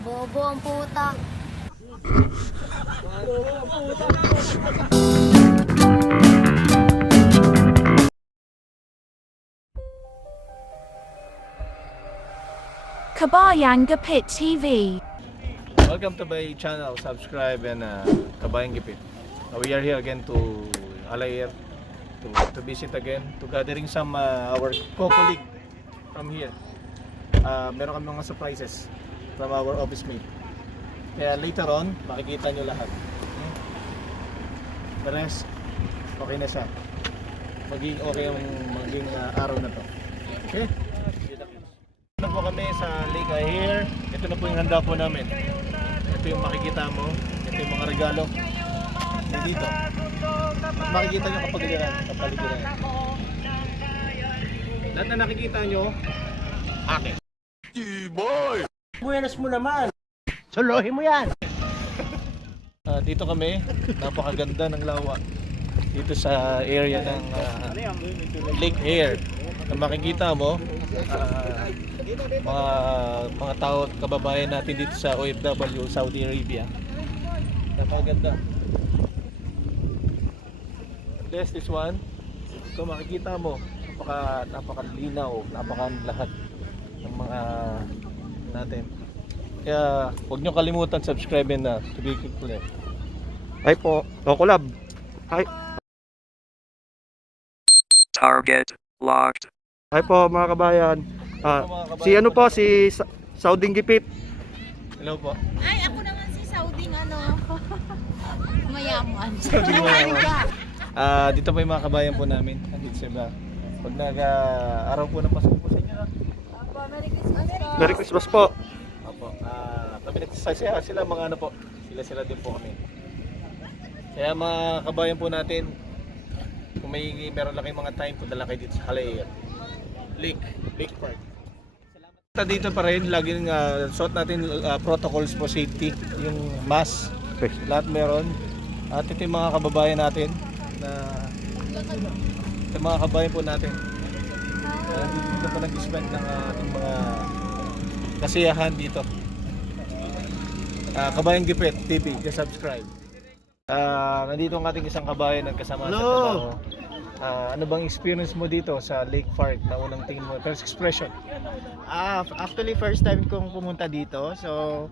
Bobo ang puta. Kabayang Gipit TV. Welcome to my channel, subscribe and Kabayang Gipit. We are here again to Alair to visit again, to gathering some our co-colleague from here. Meron kami mga surprises from our office mate. Kaya later on, makikita nyo lahat. The rest, okay na siya. Maging okay yung maging araw na to. Okay? Na po kami sa Lake Air. Ito na po yung handa po namin. Ito yung makikita mo. Ito yung mga regalo. Dito. Makikita nyo kapaligiran. Lahat na nakikita nyo, akin. Boy! Buenas mo naman. Solohin mo yan. Dito kami, napakaganda ng lawa. Dito sa area ng Lake Air. Na makikita mo, mga tao at kababayan natin dito sa OFW, Saudi Arabia. Napakaganda. This one. Ito makikita mo, napakalinaw, lahat ng mga natin. Kaya huwag nyo kalimutan subscribe na to be clear. Ay po, collab. Ay. Target locked. Ay po mga kabayan. Si ano po, si Sauding Gipit. Hello po. Ay, ako naman si Sauding ano. Mayaman. Dito po yung mga kabayan po namin. Andito sila. Pag nag-araw po ng Pasko po sa inyo. Merry Christmas po. Merry Christmas po. Opo. Kami nagsasaya sila mga ano po. Sila din po kami. Kaya mga kabayan po natin, kung meron lang kayong mga time, punta lang kayo dito sa Alair. Lake Park. Salamat. Dito pa rin, laging suot natin protocols for safety. Yung mask, lahat meron. At ito yung mga kababayan natin na ito mga kabayan po natin. Dito pa nag-spend ng ating mga kasiyahan dito. Kabayang Gipit TV, just subscribe. Nandito ang ating isang kabayan at kasama sa trabaho. Ano bang experience mo dito sa Lake Park na unang tingin mo? First expression? Actually first time kong pumunta dito. So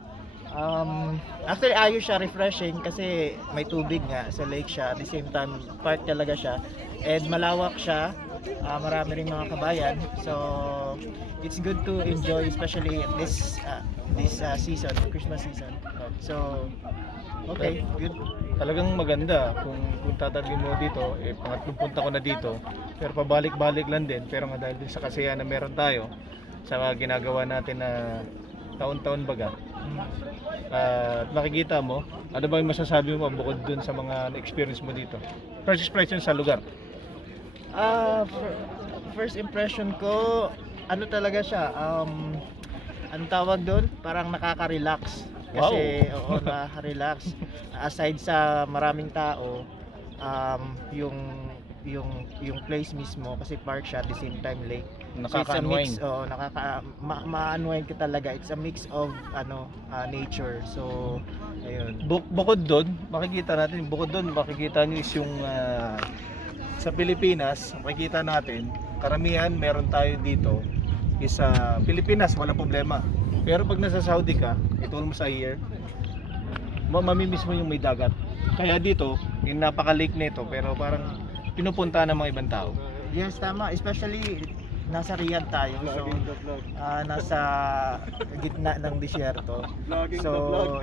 actually ayos siya, refreshing kasi may tubig nga sa lake siya. At the same time park talaga siya. And malawak siya. Marami ring mga kabayan. So it's good to enjoy especially this season, Christmas season. So okay, good. Talagang maganda kung tatagin mo dito, pangatlong punta ko na dito, pero pabalik-balik lang din, pero nga dahil din sa kasiyahan na meron tayo sa mga ginagawa natin na taon-taon baga. At makikita mo, ano ba yung masasabi mo bukod dun sa mga experience mo dito? First expression sa lugar. First impression ko, ano talaga siya, ang tawag doon, parang nakaka-relax. Kasi oo, nakaka-relax. Aside sa maraming tao, yung place mismo kasi park siya at the same time lake. Nakaka-unwind. So ma-unwind ka talaga. It's a mix of nature. So ayun. Bukod doon, makikita nyo is yung sa Pilipinas, makikita natin, karamihan meron tayo dito is sa Pilipinas, wala problema. Pero pag nasa Saudi ka, itulong mo sa here, mamimiss mo yung may dagat. Kaya dito, yung napaka-lake nito, pero parang pinupunta ng mga ibang tao. Yes, tama. Especially nasa Riyadh tayo. So nasa gitna ng disyerto. So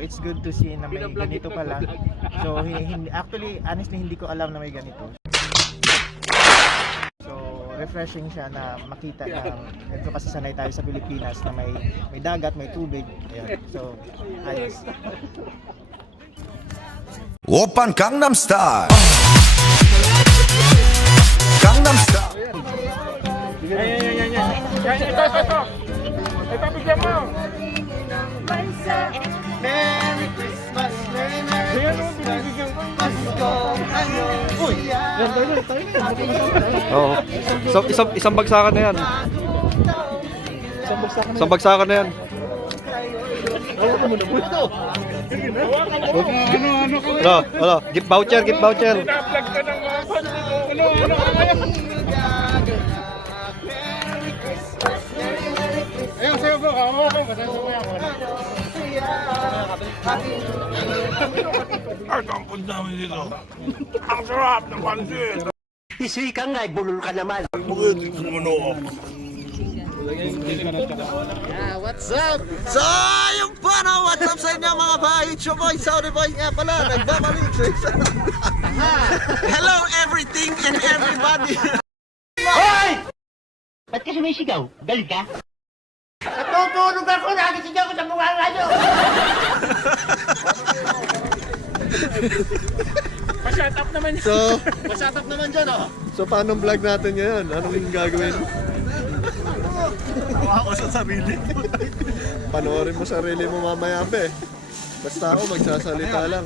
it's good to see na may ganito pala. So actually, honestly, hindi ko alam na may ganito. Refreshing siya na makita na ito kasi sanay tayo sa Pilipinas na may dagat, may tubig. Ayan. So, ayos. Oppan Gangnam Style. Gangnam Style. Ito bigyan mo. Merry Christmas, Merry Christmas, Paskong ano. Uy! Oo. So, isang bagsakan na yan. Isang bagsakan na yan. Ano? Gift voucher, gift voucher. So, yung po, no? What's up sa inyo mga bahay? It's your boy, Saudi Boy nga pala. Nagbabalik sa isa. Hello everything and everybody. Ba't ka sumisigaw? Galit ka? Natutulog ako! Nakisigaw ko sa mukha nga nyo! Pasatap naman dyan, oh. So paano vlog natin ngayon? Anong gagawin? Tawa ko sa sarili. Panoorin mo sarili mo mamaya be. Basta ako magsasalita lang.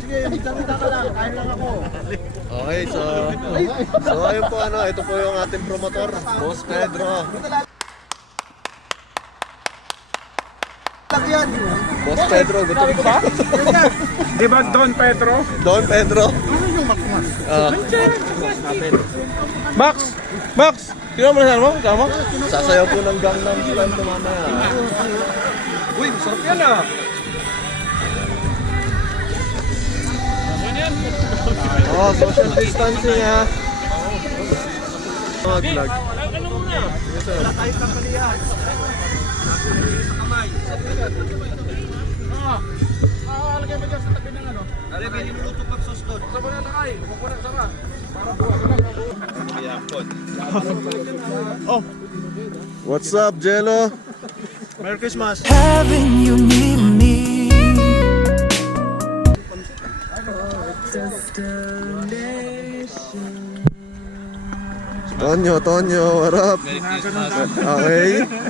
Sige, magsalita ka lang. Kain lang ako. Okay, so ayun po ano, ito po yung ating promotor, Boss Pedro. Boss Pedro, gutom ka? Di ba Don Pedro? Don Pedro. Max! Max! Sino mo na mo? Tama? Sasayaw po ng Gangnam Style to mamaya. Uy, masarap yan ah. Oh, social distancing ha. Mag-vlog. Yes, sir. Lagyan mo dyan sa tabi ng ano. Dali, may limutok pag sos doon. Saan mo na nakay? Huwag mo na sara. Oh. What's up, Jello? Merry Christmas. Having you near me. Tonyo, what up?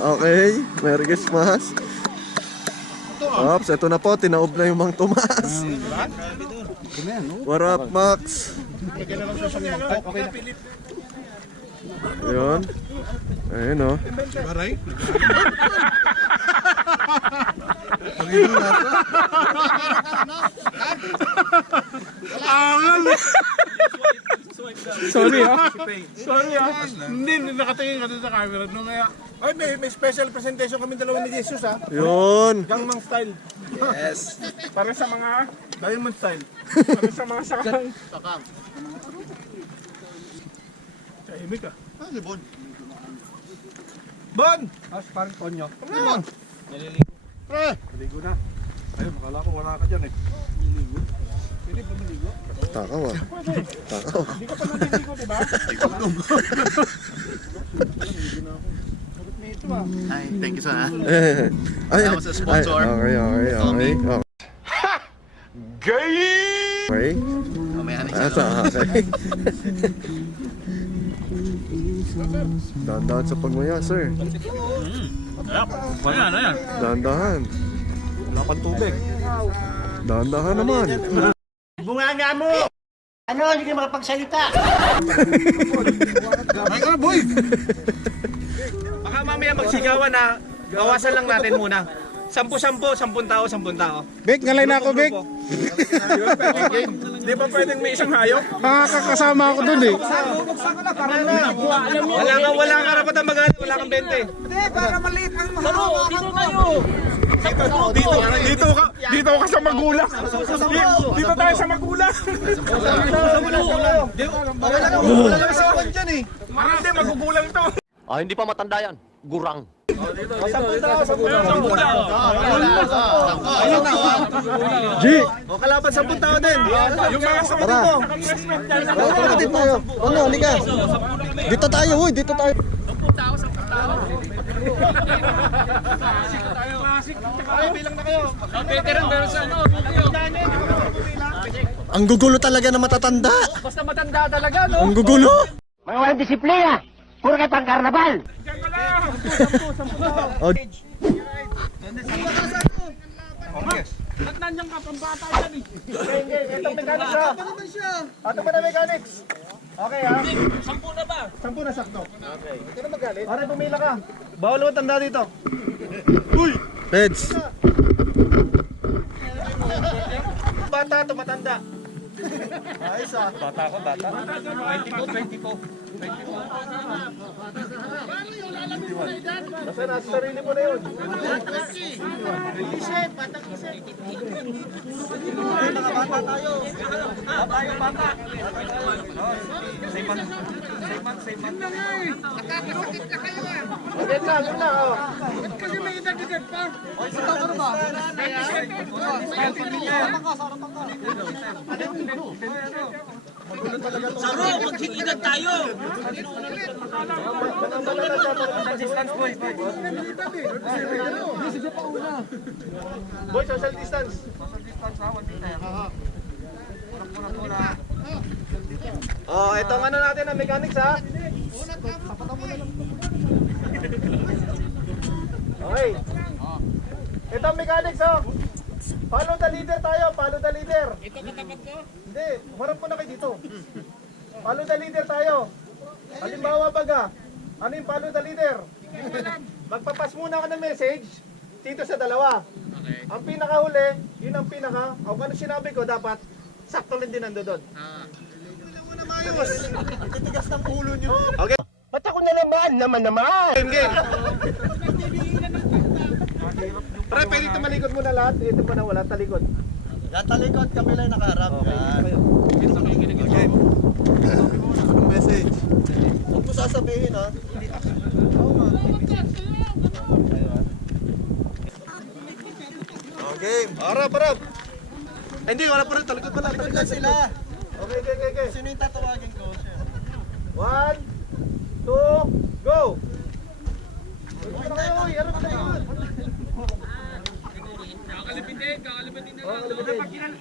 Okay. Merry Christmas. Ops, ito na po, tinaob na yung Mang Tomas. What up, Max? Ayun. Ayun, oh. Baray? Sorry Hindi nakatingin ka sa camera no kaya. Ay, may special presentation kami dalawa ni Jesus ha. Yun. Gangnam Style. Yes. Para sa mga Diamond Style. Para sa mga sakang. Tahimik ka. Ano, Bon? Bon! Parang Tonyo. Bon! Pre! Maligo na. Ayun, makala ko wala ka dyan eh. Maligo? Pwede ba maligo? Takaw ah. Takaw. Hindi ka pa naliligo, diba? Ay, thank you sa Ay, That was a sponsor. Okay. Okay. Mamaya na Okay. Dahan-dahan sa pagmaya, sir. Dahan-dahan. Wala pang tubig. Dahan-dahan naman. Bunga nga mo! Ano? Hindi ka makapagsalita! Ay ka, boy! Baka mamaya magsigawan na bawasan lang natin muna. 10 tao. Bek, ngalay na ako, Bek. Di ba pwedeng may isang hayop? Makakasama ako dun eh. Wala kang karapatan mag-ano, wala kang 20. Dito ka sa magulang. Dito tayo sa magulang. Wala kang isawan dyan eh. Hindi, magugulang to. Hindi pa matanda yan. Gurang. 10 tao. G! O kalaban 10 tao din. Yung mga sa Tara. Tara, dito tayo. Ano, halika. Dito tayo, huy. Dito tayo. Bilang na kayo. Ang gugulo talaga na matatanda. Basta matanda talaga, no? Ang gugulo. Mga walang disiplina! Puro kayo pang karnabal! Oh, nandiyan ka, pambata yan eh. Okay, itong mechanics ha. Ato ba na mechanics? Okay ha? 10 na ba? 10 na sakto. Okay. Ito na magalit. Pare, pumila ka. Bawal mo tanda dito. Peds. Bata to matanda. Ayos ah. Bata ako, bata. 22. Basta nasa sarili mo na yun. Okay na, yun na. Oh. Kasi may edad pa. Saro, magkikidad tayo. Boy, social distance. Oh, itong ano natin ang mechanics ha. Okay. Ito ang mechanics oh. Follow the leader tayo, follow the leader. Ito katapat ko? Hindi, harap mo na kayo dito. Follow the leader tayo. Halimbawa baga, ano yung follow the leader? Magpapas muna ako ng message dito sa dalawa. Okay. Ang pinakahuli, yun ang pinaka, o ano sinabi ko, dapat sakto lang din nando doon. Titigas ng ulo nyo. Okay. Ba't ako na naman? Game. Pre, pwede tumalikod mo na lahat. Ito pa na wala, talikod. Yan, talikod. Kami lang nakaharap. Okay. Okay. Anong message? Huwag mo sasabihin ha. Okay. Harap. Hindi, wala pa rin. Talikod pala. Talikod lang sila. Okay. Sino yung tatawagin ko? 1, 2, go! Harap na yun. Kakalipitin na lang.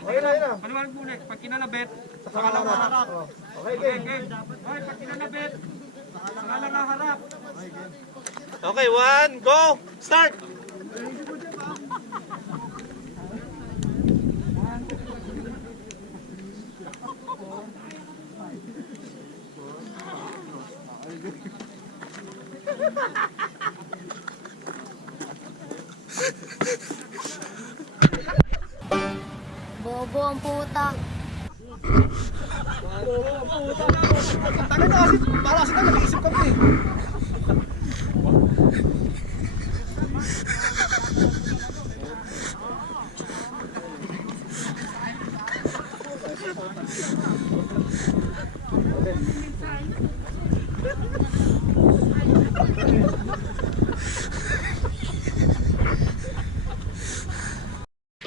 Okay na. Paliwanag muna, pag kinalabit, Saka lang harap. Okay, game. Hoy, pag kinalabit, saka lang harap. Okay, 1, go! Start! Bobo ang puta. Tagal na kasi, para kasi ka nag-iisip kami eh.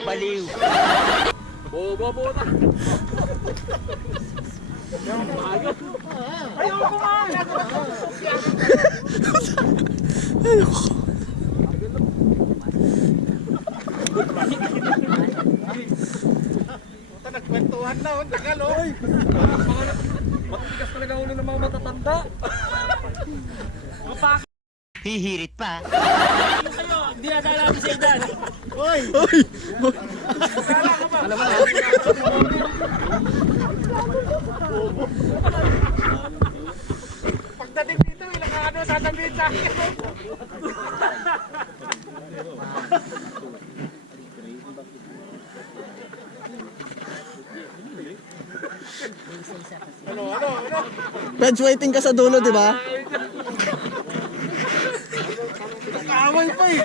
Baliw. Bobo na. Ayoko nga. Puta, nagkwentuhan na, ang tagal oh. Matigas talaga ulo ng mga matatanda. Hihirit pa. Kayo, hindi na dahil namin sa edad. Hoy! Alam mo na. Pagdating dito, ilang ano sasabihin sa akin. Peds, waiting ka sa dulo, di ba? Kaaway pa eh.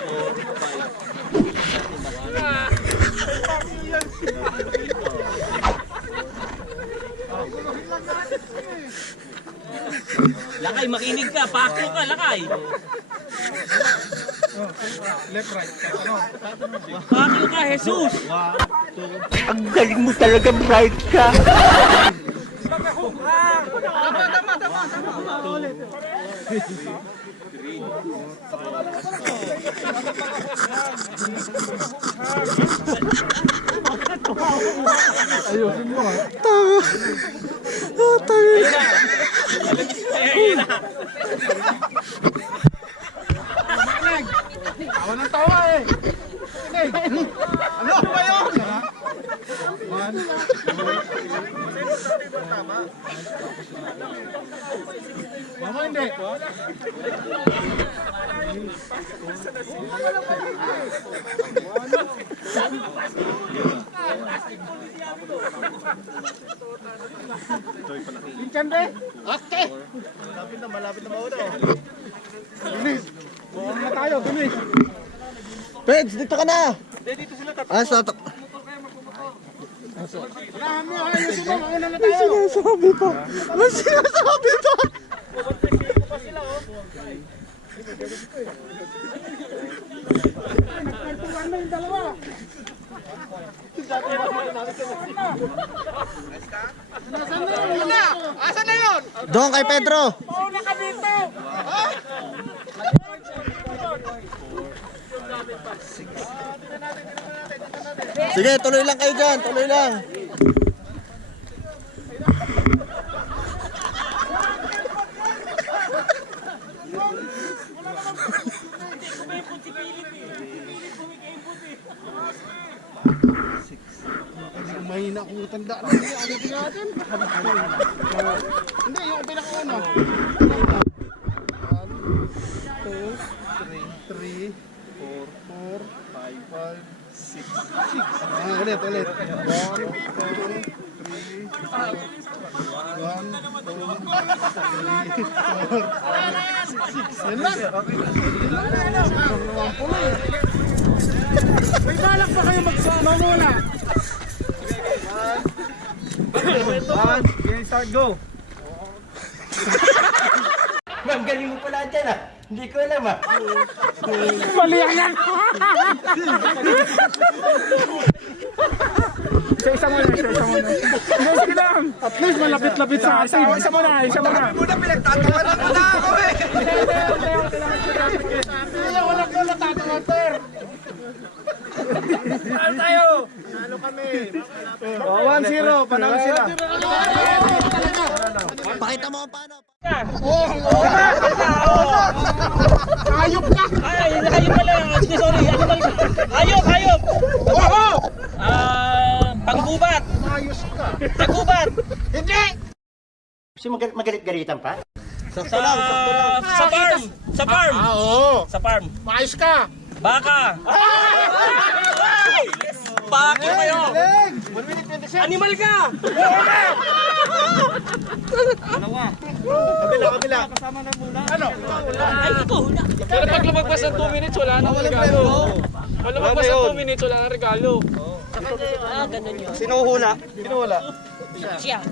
Lakay, makinig ka. Pako ka, lakay. Left, right. Ano? Pako ka, Jesus. Ang galing mo talaga, bright ka. Tawa ng tawa eh. Ano ba yun? yan. Mama hindi. Inkande. Okay. Malapit na mauna. Bilis. Buwan na tayo, bilis. Peds, dito ka na! Ah, sa Unahan mo, ayusin mo, mauna na tayo. sinasabi pa! Ano sinasabi pa? Ano yung dalawa? Nasaan na yun? Asan na yun? Doon kay Pedro! Mauna ka dito! Sige, tuloy lang kayo dyan, tuloy lang. Mahina kung tanda na yung alitin natin. Hindi, yung pinakauna. 1, 2, 3, 4, 5, 6. Ulit. 1, 2, 3, 4, 1, 2, 3, 4, 5, 6. Yan lang. May balak pa kayo mamula. Okay, start, go! Ma'am, galing mo pala dyan ah. Hindi ko alam ah. Mali yan! Isa muna. Hindi, sige lang. At least malapit-lapit sa atin. Isa muna. Muna pinagtatawanan mo na ako eh. Wala ko natatawa, sir. Tayo! Nalo kami! 1-0, panalo sila. Pakita mo kung paano. Ayop ka! Ay, ayop pala. Sorry, ayop! Oo! Panggubat! Ayos ka! Panggubat! Hindi! Kasi magalit-galitan pa? Sakto lang. Sa farm! Oo! Sa farm! Maayos ka! Baka! Baka kayo! Animal ka! Kabila. Ano? Ay, ito! Pero pag lumagpas ng 2 minutes, wala nang regalo. Pag lumagpas ng 2 minutes, wala nang regalo. Ganun yun. Sino hula? Siya.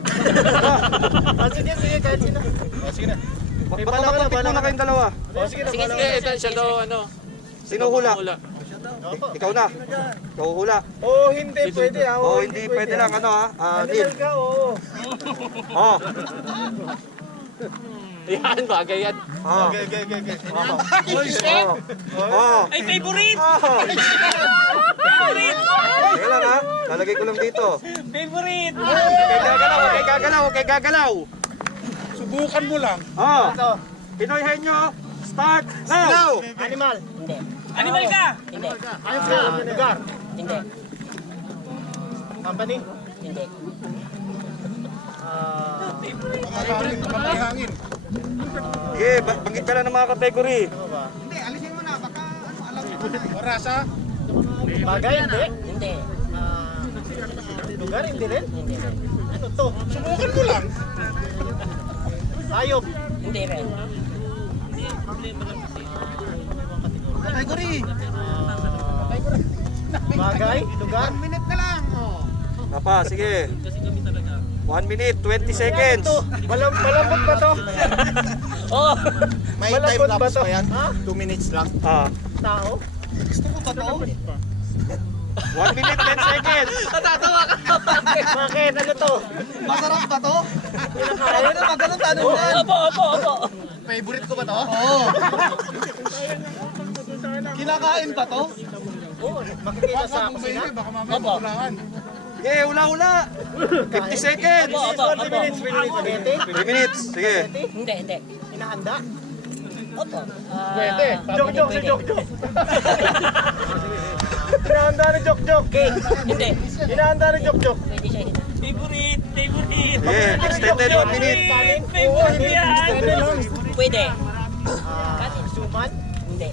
Sige, kahit sino. Sige na. Bala na kayong dalawa. Sige. Ito siya daw, ano. Sino hula? Hula. Ikaw na. Ikaw hula. Oh, hindi pwede ah. Oh, hindi pwede lang ano ha. Deal. Ka, oo. Oh. Yan, bagay yan. Oh. Okay. Oh. Ay, favorite! Sige lang ha. Lalagay ko lang dito. Favorite! Huwag kay gagalaw. Subukan mo lang. Oh. Pinoy Henyo. Start now. Animal. Animal ka! Hindi. Ayos ka. Lugar. Hindi. Company. Hindi. Hangin. Sige, banggit ka lang ng mga kategory. Orasa. Bagay, hindi. Hindi. Lugar, hindi rin. Hindi rin. Ano to? Subukan mo lang. Hayop. Hindi rin. Kategory. Bagay, lugar. 1 minute na lang. Oh. Napa, sige. 1 minute, 20 seconds. Malambot ba to? Oh! May time lapse ba yan? Ha? 2 minutes lang. Ah, Tao? 1 minute, 10 seconds. Bakit? Ano to? Masarap ba to? Ayun na, magandang tanong yan. Opo. Favorite ko ba to? Oo. Kinakain ba to? Makikita sa kusina? Baka mamaya makulangan. Okay, hula-hula. 50 seconds. Opo. 40 minutes, spaghetti? 3 minutes, sige. Hindi. Inahanda? Opo. Pwede. Joke. Inahanda ni Jok. Hindi. Hinahanda ni Jok. Pwede siya. Favorite. Yeah, extended 1 minute. Favorite yan. Pwede. Suman? Hindi.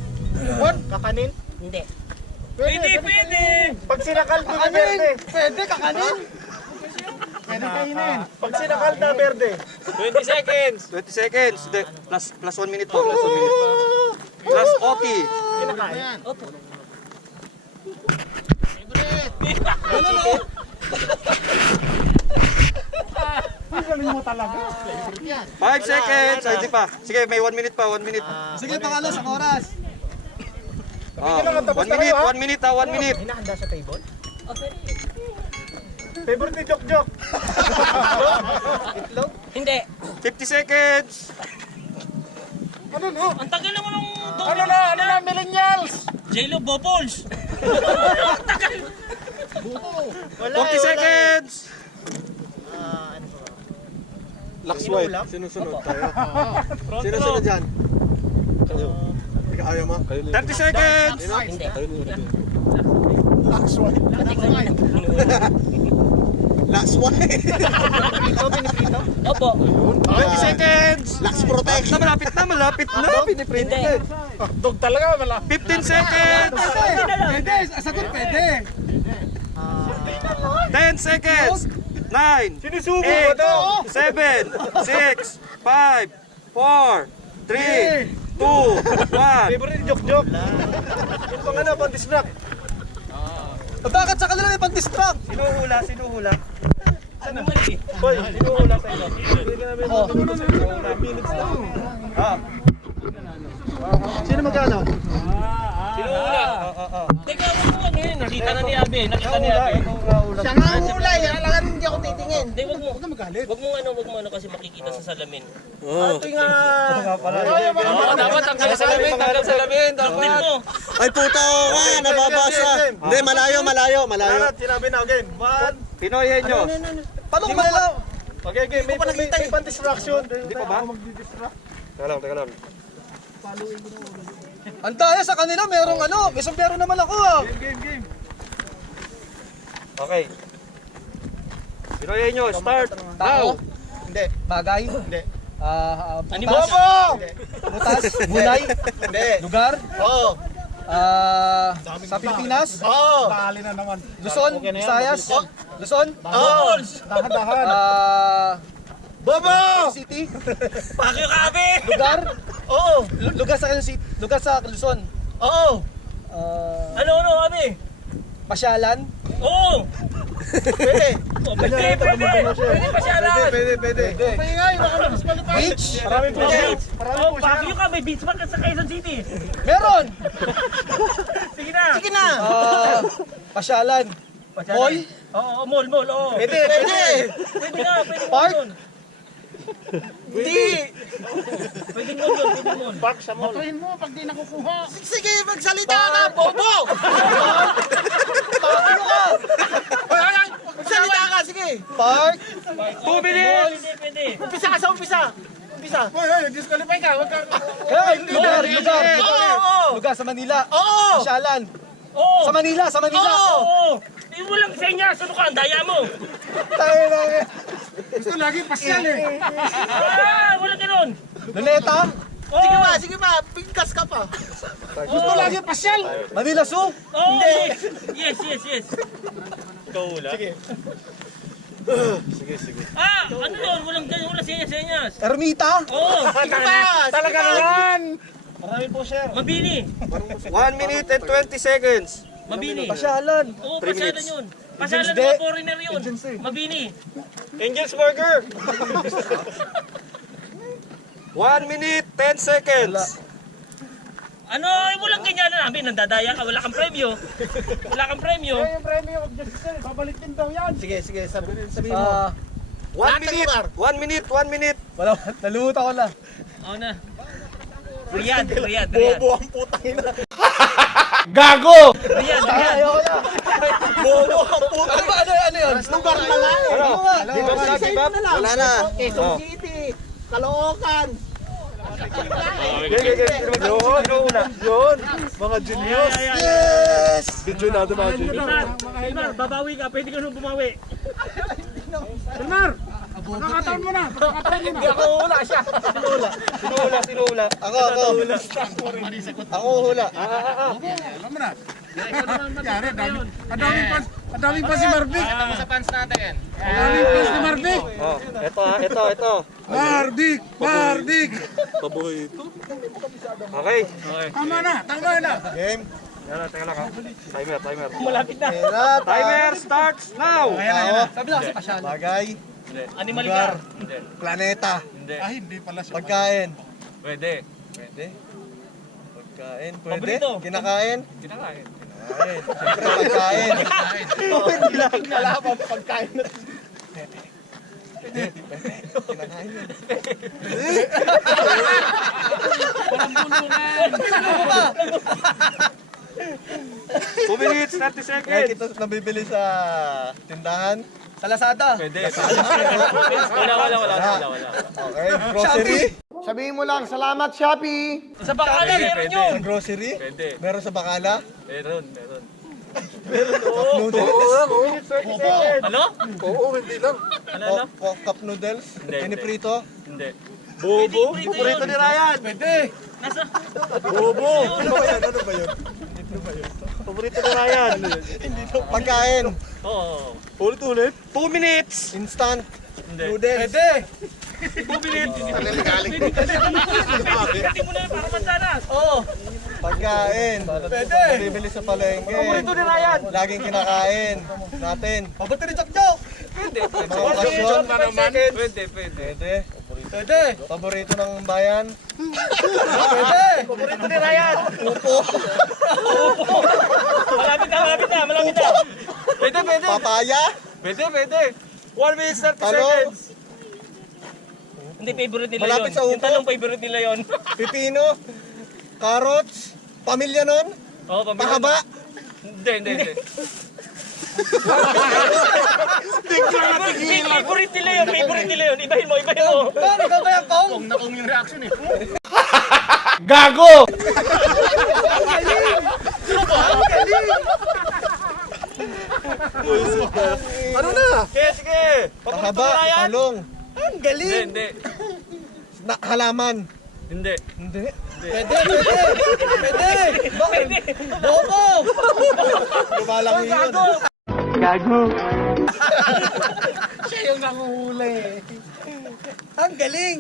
Kakanin? Hindi. Pwede. Pag sinakal na berde. Pwede, kakanin? Pwede kainin. Pag sinakal na berde. 20 seconds. 20 seconds. Hindi, plus 1 minute po. Plus 1 minute. Plus OT. Kinakain. Opo. 5 seconds. Ay, di pa. Sige, may 1 minute pa. 1 minute. Sige, pangalan sa oras. 1 minute. 1 minute ha. 1 minute. Hinahanda sa table? Okay. Favorite ni Jok. Itlog? Hindi. 50 seconds. Ang tagal naman ng Ano na, millennials? J-Lo Bopols. Wala 40 seconds. Ano ba? Lux White. Sinusunod tayo. Sinusunod dyan. Ayaw mo? 30 seconds. Hindi. Lux White. Pinipino? Opo. 20 seconds. Lux Protect. Malapit na. Piniprint. Hindi. Dog talaga, wala. 15 seconds. Pwede, sagot pwede. 10 seconds. 9, Sinusubo 8, ano? 7, 6, 5, 4, 3, 2, 1. Favorite ni Jok. Yung pang ano, pang distract. Bakit sa kanila may pang-distract? Sinuhula. Ano mali? Boy, sinuhula sa inyo. Hindi ka namin matulog sa inyo. Minutes lang. Sino magkano? Teka, wag mo ano yun. Nakita na ni Abe. Siya nga ang ulay, alangan hindi ako titingin. Hindi, wag mo. Wag mo ano kasi makikita sa salamin. Ito nga. Dapat tanggal sa salamin. Tingnan mo. Ay puta nga, nababasa. Hindi, malayo. Lahat, sinabi na, game. 1. Pinoy nyo. Paano kung malalaw? Okay, game. May pan-distraction. Hindi pa ba? Teka lang. Ang daya sa kanila, merong ano, may sombrero naman ako Game. Okay. Pinoy nyo, start. Tao? Hindi. Bagay? Hindi. Animals? Butas? Gulay? Hindi. Lugar? Oo. Sa Pilipinas? Oo. Dali na naman. Luzon? Visayas? Luzon? Oo. Dahan. Bobo! City? Pakyo ka, Abe! Lugar? Oo. Lugar sa Quezon City? Lugar sa Luzon? Oo. Ano, Abe? Pasyalan? Oo! Pwede. Pwede pasyalan! Pwede. Beach? Marami po siya. Oh, Pakyo ka, may beach park sa Quezon City. Meron! Sige na! Pasyalan? Mall? Oo, mall, oo. Pwede. Pwede na, pwede Park? mall. Hindi. Pwede mall. Park sa mall. Sige, magsalita ka, bobo! Magsalita ka, sige! Park? 2 minutes! Pwede. Umpisa ka sa umpisa! Hoy, disqualify ka. Huwag ka. Hey, lugar! Oo. Lugar sa Manila! Oo. Pasyalan! Oo! Sa Manila! Oo! Yung walang senyas, ano ka? Ang daya mo! Tayo na Gusto lagi pasyal eh. Walang ganun! Luneta? Sige pa! Pingkas ka pa! Gusto lagi pasyal. Manila Zoo? Oo! Yes! Sige. Ano yun? Walang senyas! Ermita? Oo! Talaga naman. Mabini! 1 minute and 20 seconds. Mabini! Pasyalan! Oo, 3 pasyalan minutes. yun! Pasyalan Agency mga foreigner yun! Mabini! Angel's Burger. 1 minute, 10 seconds. Ano? Walang ganyan na namin. Nandadaya ka. Wala kang premyo. Yung premyo of justice, babalik din daw yan. Sige, sabihin mo. 1 minute. Wala, nalumutan ko na. Oo na. Riyadh. Bobo ang putang ina. Riyadh. Ayoko na. Bobo ang putang. Ano yun? Lugar na nga eh. Wala na. Quezon City. Caloocan. Yun. Mga genius. Yes! Video natin mga Jay. Elmar, babawi ka. Pwede ka nung bumawi. Pagkakataon mo na. Hindi ako hula siya. Sinula. Ako. Ako hula. Alam mo na. Yari, ang daming pa si Marvick. Sa fans natin. Ang daming pa si Marvick. Oh, ito. Marvick. Paborito. Okay. Tama na. Game. Teka lang ha. Timer. Malapit na. Timer starts now! Sabi lang kasi pasyal. Bagay. Animal Lugar. ka. Hindi. Planeta. Hindi. Ah, hindi pala siya. Pagkain. Pwede. Pagkain. Pwede? Paborito. Kinakain? Kinakain. Siyempre pagkain. Hindi lang kalaban pagkain na. Kinakain yun. Two minutes, 30 seconds! Kahit ito nabibili sa tindahan. Sa Lazada. Pwede. Wala. Okay. Grocery. Sabihin mo lang, salamat Shopee. Sa bakala, meron yun. Sa grocery. Pwede. Meron sa bakala. Meron. Cup noodles. Ano? Oo, hindi lang. Ano? Cup noodles. Hindi. Piniprito. Hindi. Bobo? Paborito ni Ryan! Pwede. Nasa? Bobo. Ano ba yun? Paborito ni Ryan! Pagkain. Oo. Ulit! 2 minutes! Instant. Hindi. Noodles. 2 minutes. Pwede mo na para mandanas. Oo. Pagkain. Pwede. Bibili sa palengke. Paborito ni Ryan! Laging kinakain natin. Paborito ni Chokchok. Pwede. Mga okasyon. Pwede. Pwede. Paborito ng bayan. Paborito ni Ryan! Malapit na. Pwede. Papaya. Pwede. 1 minute, 30 Talong. seconds! Hindi, favorite nila Malapit yun. sa upo. Yung talong favorite nila yun. Pipino. Carrots. Pamilya nun. Oo, pamilya. Mahaba. Hindi. Favorite nila yun. Ibahin mo. Paano ka ba yung kong? Kung na-kung yung reaction eh. Gago! Ano na? Sige! Mahaba. Talong. Ang galing! Hindi. Halaman. Hindi. Hindi. Pwede! Bobo! Lumalang yun. Siya yung nanguhuli. Ang galing!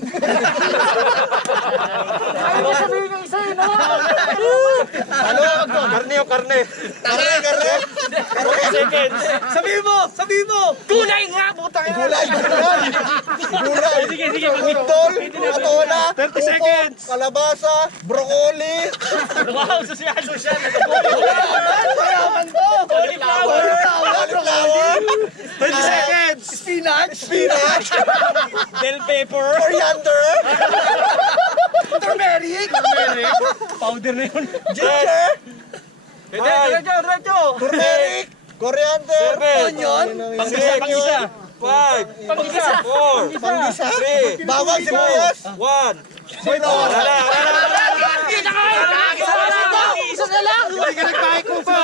Ayaw mo sabihin ng isa no? Karne o karne? Karne. 40 seconds. Sabihin mo! Gulay nga, putang ina. Gulay. Sige. Utol. Patola. 30 seconds. Kalabasa. Broccoli. Wow, social. Mayaman to! Cauliflower. Cauliflower. 20 seconds! Spinach! Bell pepper. Coriander. Turmeric! Powder na yun. Ginger. Pwede, diretso! Turmeric. Coriander. Onion? Pangisa. 5, Pangisa. 4, Panggisa. 3, Bawang sibuyas. 1. Sino? Hindi na kayo. Isa na lang. Hindi ka nagbahay kubo!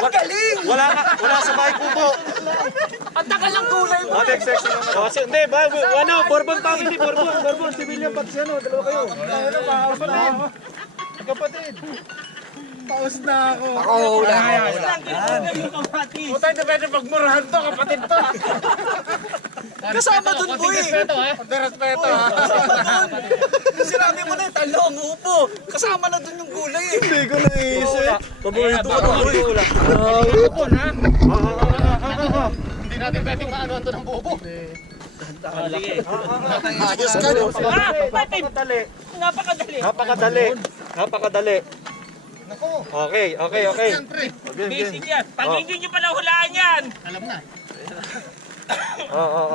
Ang galing! Wala sa bahay kubo! Ang tagal ng gulay mo. Next section naman. Hindi, Bourbon pang hindi, Bourbon, civilian pati siya, dalawa kayo. Kapatid. Paus na ako. Puta, hindi pwede magmurahan to, kapatid to. Kasama dun, boy! Respeto ha. Sinabi mo na yung talong, upo! Kasama na dun yung gulay eh! Hindi ko naisip. Paborito ko na wala. Hindi natin pwede maano ito ng bobo. Ayos ka no? Napakadali. Okay. Basic yan. Pag hindi nyo pa nahulaan yan. Alam na.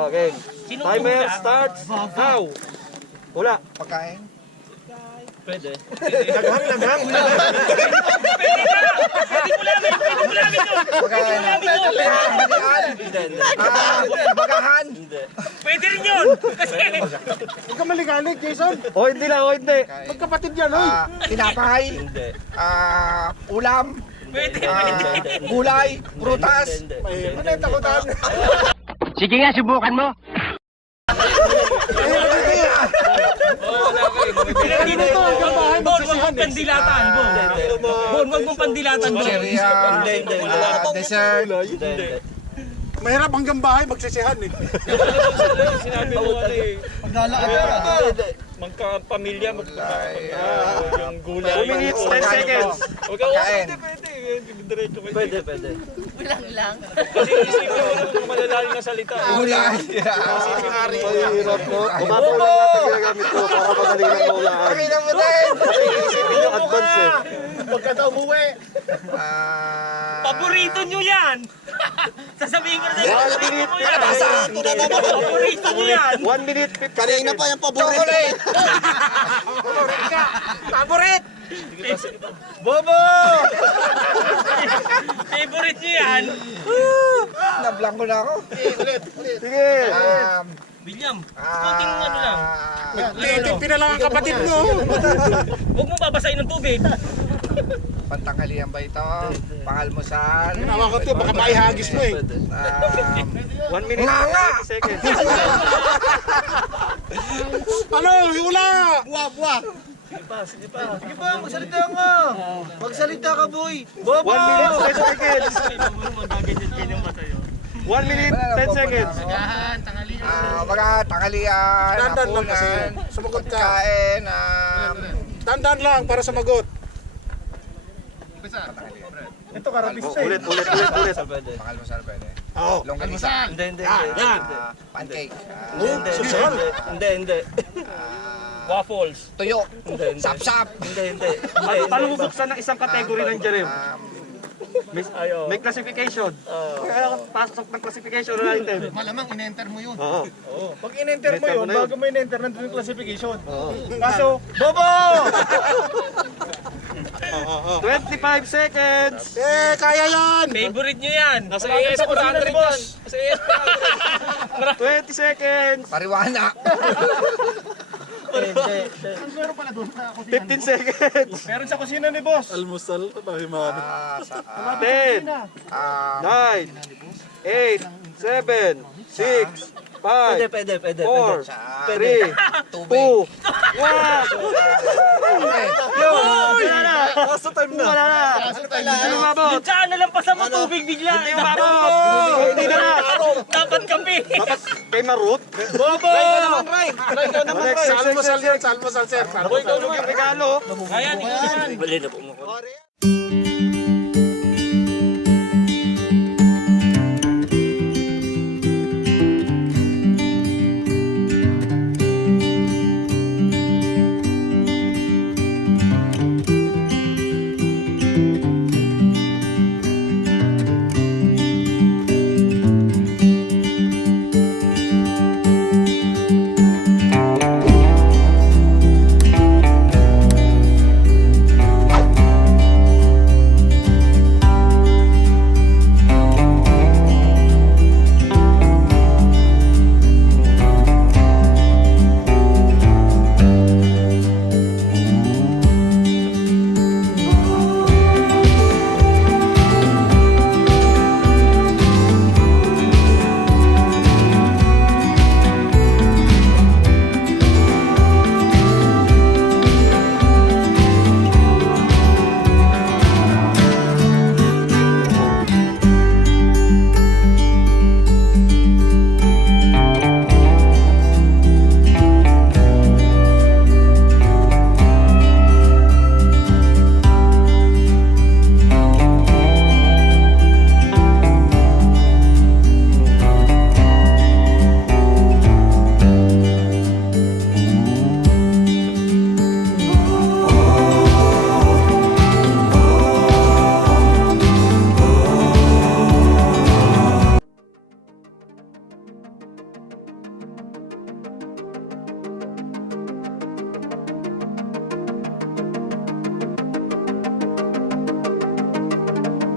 Okay. Sino Timer hula? starts now. Wala. Pagkain. Pwede. Laghang. Pwede mo namin yun. Bagahan. Pwede rin yun. Kasi Huwag ka maligalig, Jason. Hindi. Magkapatid yan, hoy. Tinapay! Hindi. Ulam! Gulay, prutas. Ano yung takutan? Sige nga, subukan mo. Dito to, hanggang bahay magsisihan. Pandilatan, Bon. Bon, wag mong pandilatan, Bon. Dessert. Mahirap hanggang bahay magsisihan eh. Sinabi mo ano eh. Magka-pamilya, yung gulay. 2 minutes, 10 seconds. Huwag ka, pwede. Diretso kayo. Pwede. Kulang lang. Kasi isipin mo yung malalalim na salita. Gulay. Mahirap po. Umapa lang natin ginagamit ko para madali lang maulaan. Pakita mo din. Isipin yung advance eh. Pagkata umuwi. Paborito nyo yan! Sasabihin ko na sa'yo, 1 minute. paborito nyo yan! 1 minute, 50 seconds. Kanina pa yung Chocolate. Favorite. Bobo! Favorite nyo yan! Nablanko na ako. Sige. William, kunting ano lang. Titipin na lang ang kapatid mo. Huwag mo babasahin ng tubig. Pantanghalian ba ito? Pangalmusal. Ginawa ko ito, baka maihagis mo eh. 1 minute, 30 seconds. Ano, hula! Sige pa, magsalita ka. Magsalita ka, boy. Bobo! 1 minute, 10 seconds. 1 minute, 10 seconds. Mga tanghalian, Dandan lang kasi. hapunan, Sumagot ka. kain, Dandan lang para sumagot. Ito, karapista eh. Ulit. pangalmusal pwede. Oo. Longganisa. Hindi. Yan. Pancake. Hindi. Waffles. Tuyo. Sap-sap. Hindi. Paano mo buksan ng isang category ng Jerem? May classification. Kaya pasok ng classification ng item. Malamang in-enter mo yun. Oo. Pag in-enter mo yun, bago mo in-enter, nandun yung classification. Kaso, Bobo! 25 seconds. kaya yan! Favorite nyo yan! Nasa AS po natin yan! Nasa AS po natin. 20 seconds. Pariwana. 15 seconds. Meron sa kusina ni boss. Almusal pa tayo mga 10, 9, 8, 7, 6, 5, 4, 3, 2, 1. Wala na! Nasa time na! Wala na! Hindi umabot! Diyan na lang pa sa tubig bigla! Hindi umabot! Hindi na na! Dapat kape! Dapat kay Marut? Bobo! Ray, ikaw naman, Ray! Sa almusal yan, sa almusal sir. Ikaw yung regalo! Ayan, ikaw naman! Bali na po mo.